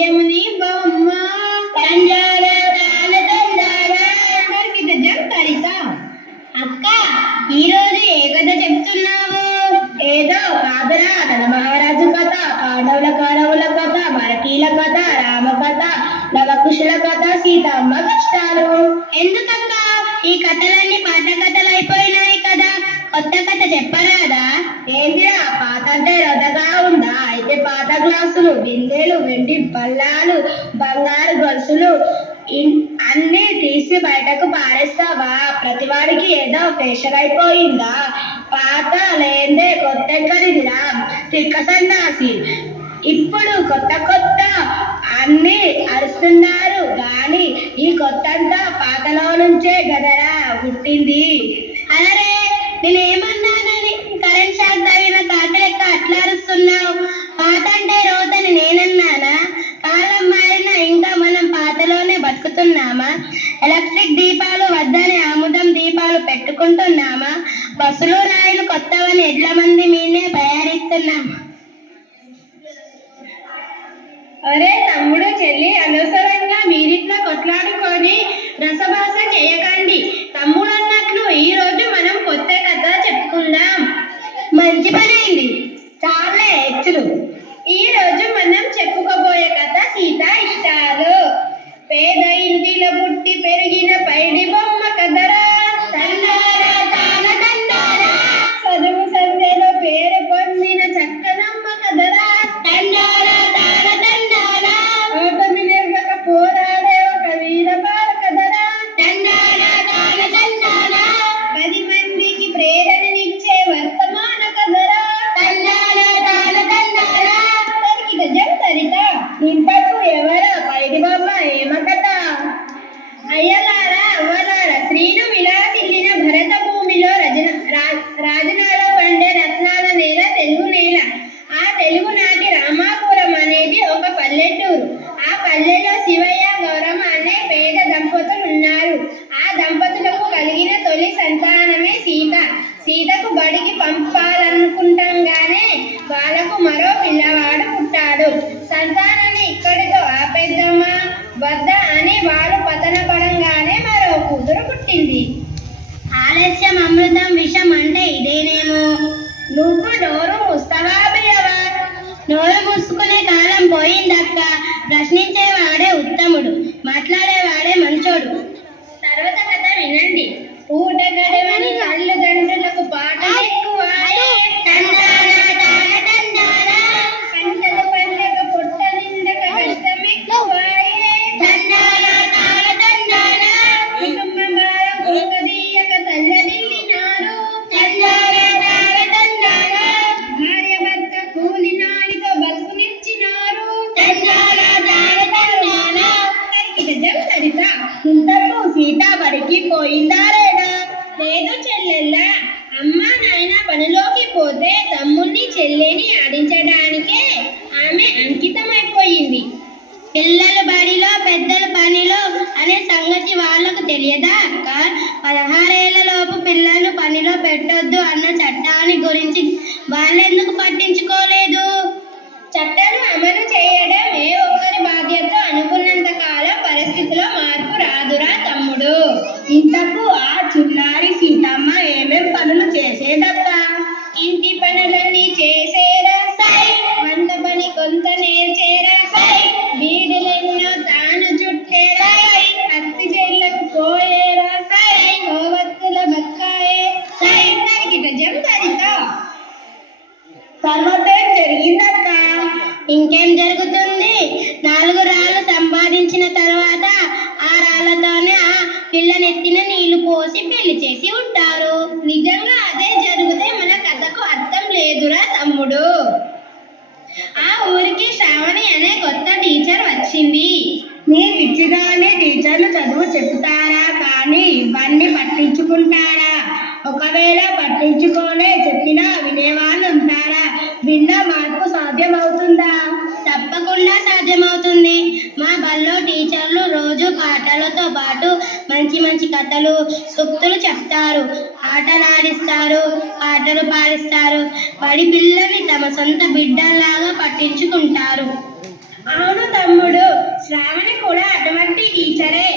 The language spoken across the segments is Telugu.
యముని బొమ్మ తంజార తాన తంజార సరిత. అక్క, ఈరోజు ఏ కథ చెప్తున్నావు? ఏదో కాదురా, మహారాజు కథ, కౌరవుల కథ, మరకీల కథ, రామ కథ, లవకుశుల కథ, సీతమ్మ కష్టాలు. ఎందుకక్క, ఈ కథలన్నీ పాత కథలు అయిపోయినాయి కదా, కొత్త కథ చెప్పరాదా? ఏందిరా, పాత అంటే రొదగా ఉందా? అయితే పాత గ్లాసులు, బిందెలు, వెండి పళ్ళాలు, బంగారు గొలుసులు అన్నీ తీసి బయటకు పారేస్తావా? ప్రతివాడికి ఏదో ఫేషన్ అయిపోయిందా? పాత లేదే కొత్త ఎక్కడిదిరా తిక్క సన్నాసి. ఇప్పుడు కొత్త కొత్త అన్ని అరుస్తున్నారు కానీ ఈ కొత్త అంతా పాతలో నుంచే గదరా పుట్టింది. అరే, నేనేమన్నానని కరెంట్ షాక్ తగిన తాత లెక్క అట్లా అరుస్తున్నావు? పాత అంటే రోతని నేనన్నానా? కాలం మారినా ఇంకా మనం పాతలోనే బతుకుతున్నామా? ఎలక్ట్రిక్ దీపాలు వద్దని ఆముదం దీపాలు పెట్టుకుంటున్నామా? బస్సులు రైలు కొత్తవని ఎడ్ల మంది మీనే తయారిస్తున్నామా? అరే తమ్ముడు, చెల్లి, అనవసరంగా మీరిట్లా కొట్లాడుకొని రసభాస చేయకండి. తమ్ముడు అన్నట్లు ఈ రోజు మనం కొత్త కథ చెప్పుకుందాం. మంచి పని అయింది, చాలే హెచ్చులు. ఈ రోజు మనం చెప్పుకోబోయే కథ సీత ఇష్టాలు. పేద ఇంటిలో పుట్టి పెరిగిన పైడి బొమ్మ కదరా తండారా తాన తండారా. చదువు సంధ్యలో పేరు పొందిన చక్కనమ్మ కదరా తండారా తాన తండారా. ఓటమి నిర్గక పోరాడే ఒక వీరబాల కదరా తండారా తాన తండారా. 10 మందికి ప్రేరణనిచ్చే వర్తమాన కదరా తండారా తాన తండారా. సరిత, ఇంతకు ఎవరా పైడి బొమ్మ? ఏమ కథ? అయ్యలారా, అవ్వలారా, స్త్రీలు విలాసిల్లిన భరత భూమిలో రాజనాల పండే రత్నాల నేల తెలుగు నేల. ఆ తెలుగు నాటి రామాపురం అనేది ఒక పల్లెటూరు. ఆ పల్లెలో శివయ్య, గౌరమ్మ అనే పేద దంపతులు ఉన్నారు. ఆ దంపతులకు కలిగిన తొలి సంతానమే సీత. సీతకు బడికి పంపాలనుకుంటాంగానే వాళ్ళకు మరో పిల్లవాడు పుట్టాడు. సంతానాన్ని ఇక్కడితో ఆపేద్దామా వద్దా అని వాళ్ళు పతన పడంగానే మరో కూతురు పుట్టింది. ఆలస్యం అమృతం విషం అంటే ఇదేనేమో. నువ్వు నోరు మూస్తావా బియ్యవా? నోరు మూసుకునే కాలం పోయిందక్క. ప్రశ్నించేవాడే ఉత్తముడు, మాట్లాడేవాడే మంచోడు. తర్వాత కథ వినండి. ఊట గడవని కళ్ళు గంటలకు పాట ఎక్కువ. పంటలు పండగ పొట్ట నిండక కష్టం ఎక్కువ. కుటుంబ భారం కుంగదీయక తల్లడిల్లినారు. భార్య భర్త కూలి నాలితో బతుకునిచ్చినారు. సరిత, ఇంతకు సీత బడికి పోయిందా లేదా? లేదు చెల్లెల్లా. అమ్మా నాయన పనిలోకి పోతే తమ్ముణ్ణి చెల్లెని ఆడించడానికే ఆమె అంకితమైపోయింది. పిల్లలు బడిలో పెద్దలు పనిలో అనే సంగతి వాళ్లకు తెలియదా అక్క? 16 ఏళ్లలోపు పిల్లలు పనిలో పెట్టొద్దు అన్న చట్టాన్ని గురించి వాళ్ళెందుకు పట్టించుకోలేదు? చట్టాలు అమలు చేయడం ఏ ఒక్కరి బాధ్యత అనుకున్నంత కాలం పరిస్థితిలో మార్పు రాదురా తమ్ముడు. ఇంతకు ఆ చిన్నారి సీతమ్మ ఏమేం పనులు చేసేదక్క? ఇంటి పనులన్నీ చేసేరా సై, వంట పని కొంత నేర్చేరా సై, బీడులెన్నో తాను చుట్టేరా సై, అత్తి చెల్లకు పోయేరా సై, కోవత్తుల బక్కాయే సై. సరిత, తర్వాత ఏం జరిగిందక్క? ఇంకేం జరుగుతుంది? 4 రాళ్ళు సంపాదించిన తర్వాత ఆ రాళ్లతోనే ఆ పిల్లనెత్తిన నీళ్లు పోసి పెళ్లి చేసి ఉంటారు. నిజంగా అదే జరిగితే మన కథకు అర్థం లేదురా తమ్ముడు. ఆ ఊరికి శ్రావణి అనే కొత్త టీచర్ వచ్చింది. నీ పిచ్చిదాన్ని టీచర్లు చదువు చెప్తారా కానీ ఇవన్నీ పట్టించుకుంటారా? ఒకవేళ పట్టించుకోలే చెప్పినా వినేవాళ్ళు ఉంటారా? విన్న మార్పు సాధ్యమవుతుందా? తప్పకుండా సాధ్యమవుతుంది. మా బల్లో టీచర్లు రోజు పాటలతో పాటు మంచి మంచి కథలు, సూక్తులు చెప్తారు, ఆటలాడిస్తారు, పాటలు పాడిస్తారు. బడి పిల్లల్ని తమ సొంత బిడ్డల్లాగా పట్టించుకుంటారు. అవును తమ్ముడు, శ్రావణి కూడా అటువంటి టీచరే.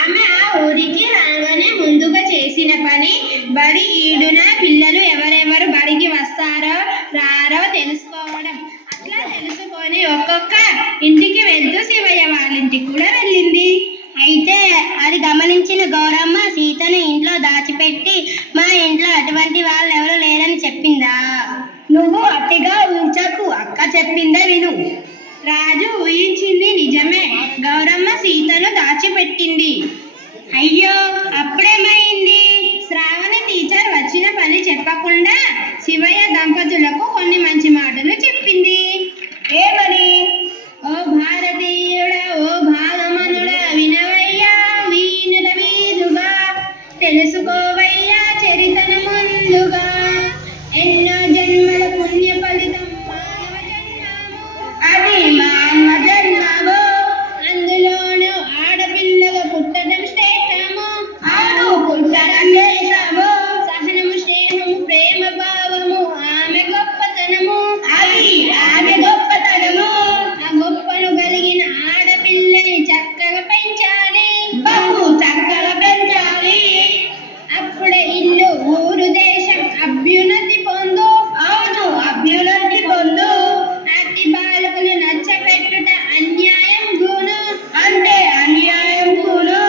ఆమె ఆ ఊరికి రాగానే ముందుగా చేసిన పని బడి ఈడున పిల్లలు ఎవరెవరు బడికి వస్తారో రారో తెలుసుకోవడం. అట్లా తెలుసుకొని ఒక్కొక్క ఇంటికి వెళ్తూ శివయ్య వాళ్ళింటికి కూడా వెళ్ళింది. అయితే అది గమనించిన గౌరమ్మ సీతను ఇంట్లో దాచిపెట్టి మా ఇంట్లో అటువంటి వాళ్ళు ఎవరు లేరని చెప్పిందా? నువ్వు అతిగా ఊహించకు, అక్క చెప్పిందే విను. రాజు ఊహించింది నిజమే. గౌరమ్మ సీతను దాచిపెట్టింది. అయ్యో, అప్పుడేమైంది? శ్రావణి టీచర్ వచ్చిన పని చెప్పకుండా శివయ్య దంపతులకు కొన్ని మంచి మాటలు చెప్పింది. ఏమని? ఓ భారతీయుడా, ఓ భాగమనుడా, వినవయ్యా వీనుల వీధుగా, తెలుసుకోవయ్యా చరితను ముందుగా. ఎన్నో జన్మల పుణ్య ఫలితం మానవ జన్మము, అది మానవ జన్మము. అందులోనూ ఆడపిల్లగా పుట్టడం శ్రేష్టము, ఆడు పుట్టడం శ్రేష్టము. సహనము, స్నేహము, ప్రేమ భావము ఆమె గొప్పతనము, అది ఆమె గొప్పతనము. ఆ గొప్పను కలిగిన ఆడపిల్లని చక్కగా పెంచాలి, బహు చక్కగా పెంచాలి. అప్పుడే ఇల్లు, ఊరు, దేశం అభ్యున్నతి పొందు. అవును, అభ్యున్నతి పొందు. అతి బాలకులు నచ్చపెట్టుట అన్యాయం గును, అంటే అన్యాయం గును.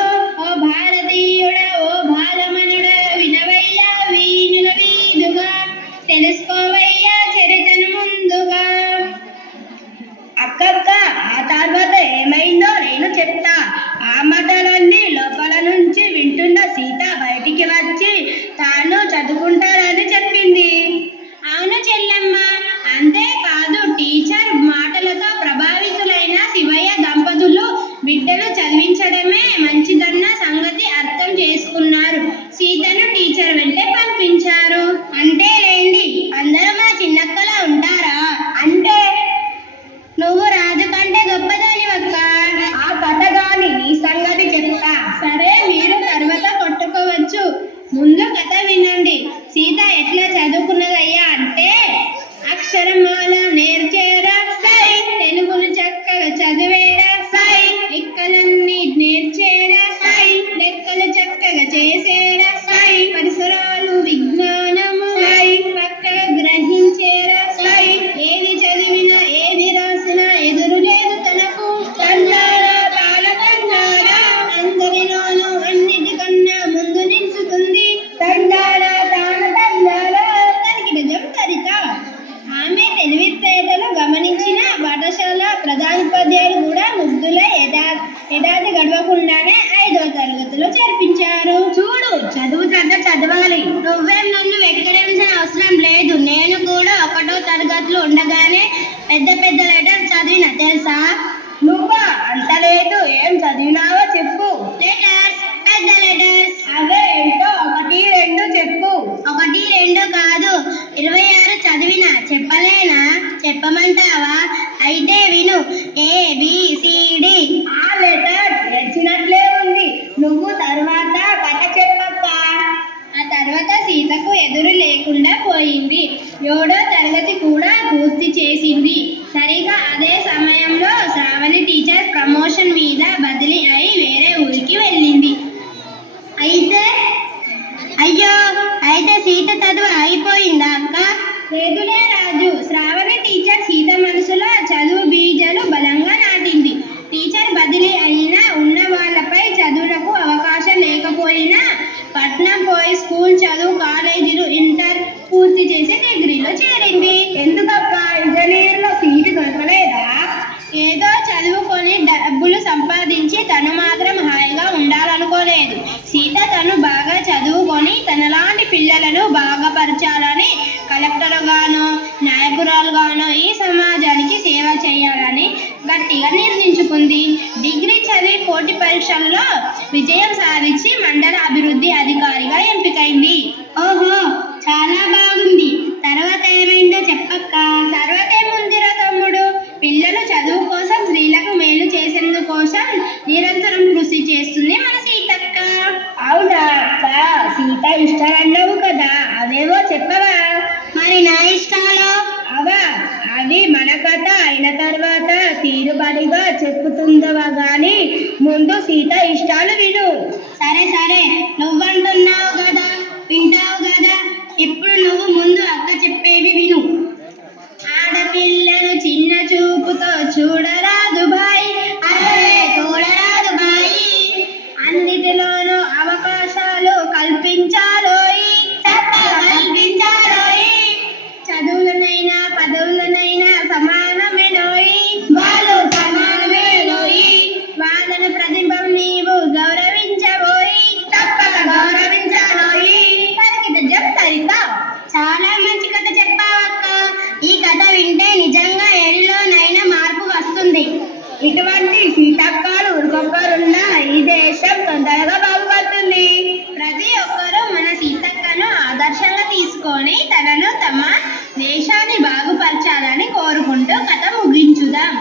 ఓ భారతీయుడా, ఓ బాలమనుడా, వినవయ్యా వీనుల వీధుగా, తెలుసుకోవయ్యా చరితను ముందుగా. అక్కక్క, ఆ తర్వాత ఏమైందో నేను చెప్తా. ఆ మాటలన్నీ లోపల నుంచి వింటున్న సీత బయటికి వచ్చి తాను చదువుకుంటానని చెప్పింది. అవును చెల్లెమ్మ, అంతేకాదు టీచర్ మాటలతో ప్రభావితులైన శివయ్య దంపతులు బిడ్డలు చదివించడమే మంచిదన్న సంగతి అర్థం చేసుకున్నారు. సీతను టీచర్ వెంటే పంపించారు. అంతేలేండి, అందరూ మా చిన్నక్కలా ఉంటారా? అంటే నువ్వు రాజు కంటే గొప్పదానివక్క. ఆ కథ గాని నీ సంగతి చెప్తా. సరే, మీరు తర్వాత కొట్టుకోవచ్చు, ముందు కథ వినండి. సీత ఎట్లా చదువుకున్నదయ్యా అంటే, అక్షరమాల నేర్చేరా సై, తెలుగును చక్కగా చదివేరా సై, ఎక్కలన్నీ నేర్చేరా సై, లెక్కలు చక్కగా చేసేరా సై, పరిసరాలు విజ్ఞానము సై, చక్కగా గ్రహించేరా సై, ఏది చదివినా ఏది రాసినా ఎదురు లేదు తనకు. తండారా తాళ తండారా, అందరిలోనూ అన్నిటికన్నా ముందు నిలుచుతుంది. తండారా తాళ తండారా, తనకి నిజం తరిత. ఆమె తెలివితేటలు గమనించిన పాఠశాల ప్రధానోపాధ్యాయులు కూడా ముగ్ధులై ఏడాది గడవకుండానే 5వ తరగతిలో చేర్పించారు. చూడు, చదువు తగ్గ చదవాలి. నువ్వేం నన్ను వెక్కిరించిన అవసరం లేదు. నేను కూడా 1వ తరగతిలో ఉండగానే పెద్ద పెద్ద లెటర్స్ చదివిన తెలుసా? నువ్వా? అంత లేదు. ఏం చదివినావో చెప్పు. లెటర్స్, పెద్ద లెటర్స్. అదే ఏంటో 1, 2 చెప్పు. 1, 2 కాదు, 26 చదివిన. చెప్పలేనా? చెప్పమంటావా? అయితే విను. ABCD. ఆ లెటర్ తెచ్చినట్లే ఉంది. నువ్వు తర్వాత కథ చెప్పక్క. ఆ తర్వాత సీతకు ఎదురు లేకుండా పోయింది. 7వ తరగతి కూడా పూర్తి చేసింది. సరిగా అదే సమయంలో శ్రావణి టీచర్ ప్రమోషన్ మీద బదిలీ అయి వేరే ఊరికి వెళ్ళింది. అయితే సీత చదువు అయిపోయిందా అక్క? లేదులే రాజు, శ్రావణి టీచర్ సీత మనసులో చదువు బీజాలు బలంగా నాటింది. టీచర్ బదిలీ అయినా ఉన్న వాళ్ళపై చదువులకు అవకాశం లేకపోయినా పట్నం పోయి స్కూల్ చదువు, కాలేజీలు, ఇంటర్ పూర్తి చేసి డిగ్రీలో చేరింది. ఎందుకక్క ఇంజనీర్లో సీటు దొరకలేదా? ఏదో చదువుకొని డబ్బులు సంపాదించి తను మాత్రం హాయిగా ఉండాలనుకోలేదు. సీత తను బాగా చదువుకొని తనలాంటి పిల్లలను బాగుపరచాలని, కలెక్టర్గానో నాయకురాలుగానో ఈ సమాజానికి సేవ చేయాలని గట్టిగా నిర్ణయించుకుంది. డిగ్రీ చదివి పోటీ పరీక్షల్లో విజయం సాధించి మండల అభివృద్ధి అధికారిగా ఎంపికైంది. ఓహో, చాలా బాగుంది. తర్వాత ఏమైందో చెప్పక్క. తర్వాత ఏముందిరా తమ్ముడు, పిల్లలు చదువు కోసం, స్త్రీలకు మేలు చేసేందుకోసం నిరంతరం కృషి చేస్తుంది మన సీతక్క. అవునా అక్క? సీత ఇష్టాలన్నావు కదా, అవేవో చెప్పవా? మరి నా ఇష్టాలు అవా? అవి మన కథ అయిన తర్వాత తీరుబడిగా చెప్పుతుందవా గాని ముందు సీత ఇష్టాలు విను. సరే సరే, నువ్వంటున్నావు కదా, వింటావు కదా, ఇప్పుడు నువ్వు ముందు అక్క చెప్పేవి విను. ఆడపిల్లను చిన్న చూపుతో చూడరాదు బాయ్, అరే చూడరాదు బాయ్. అన్నిటిలోనూ అవకాశాలు కల్పించాలోయ్, కల్పించాలోయ్. చదువులనైనా పదవులనైనా సమానమేనోయ్, వాళ్ళు సమానమేనోయ్. వాళ్ళని ప్రతిభం నీవు గౌరవించబోయి, తప్పక గౌరవించాలోయ్. చెప్తారిక చాలా మంచి కథ చెప్పావక్క. ఈ కథ వింటే నిజంగా ఎల్లోనైనా మార్పు వస్తుంది. ఇటువంటి సీతక్కలు ఒక్కొక్కరున్నా ఈ దేశం తొందరగా బాగుపడుతుంది. ప్రతి ఒక్కరూ మన సీతక్కను ఆదర్శంగా తీసుకొని తనను తమ దేశాన్ని బాగుపరచాలని కోరుకుంటూ కథ ముగించుదాం.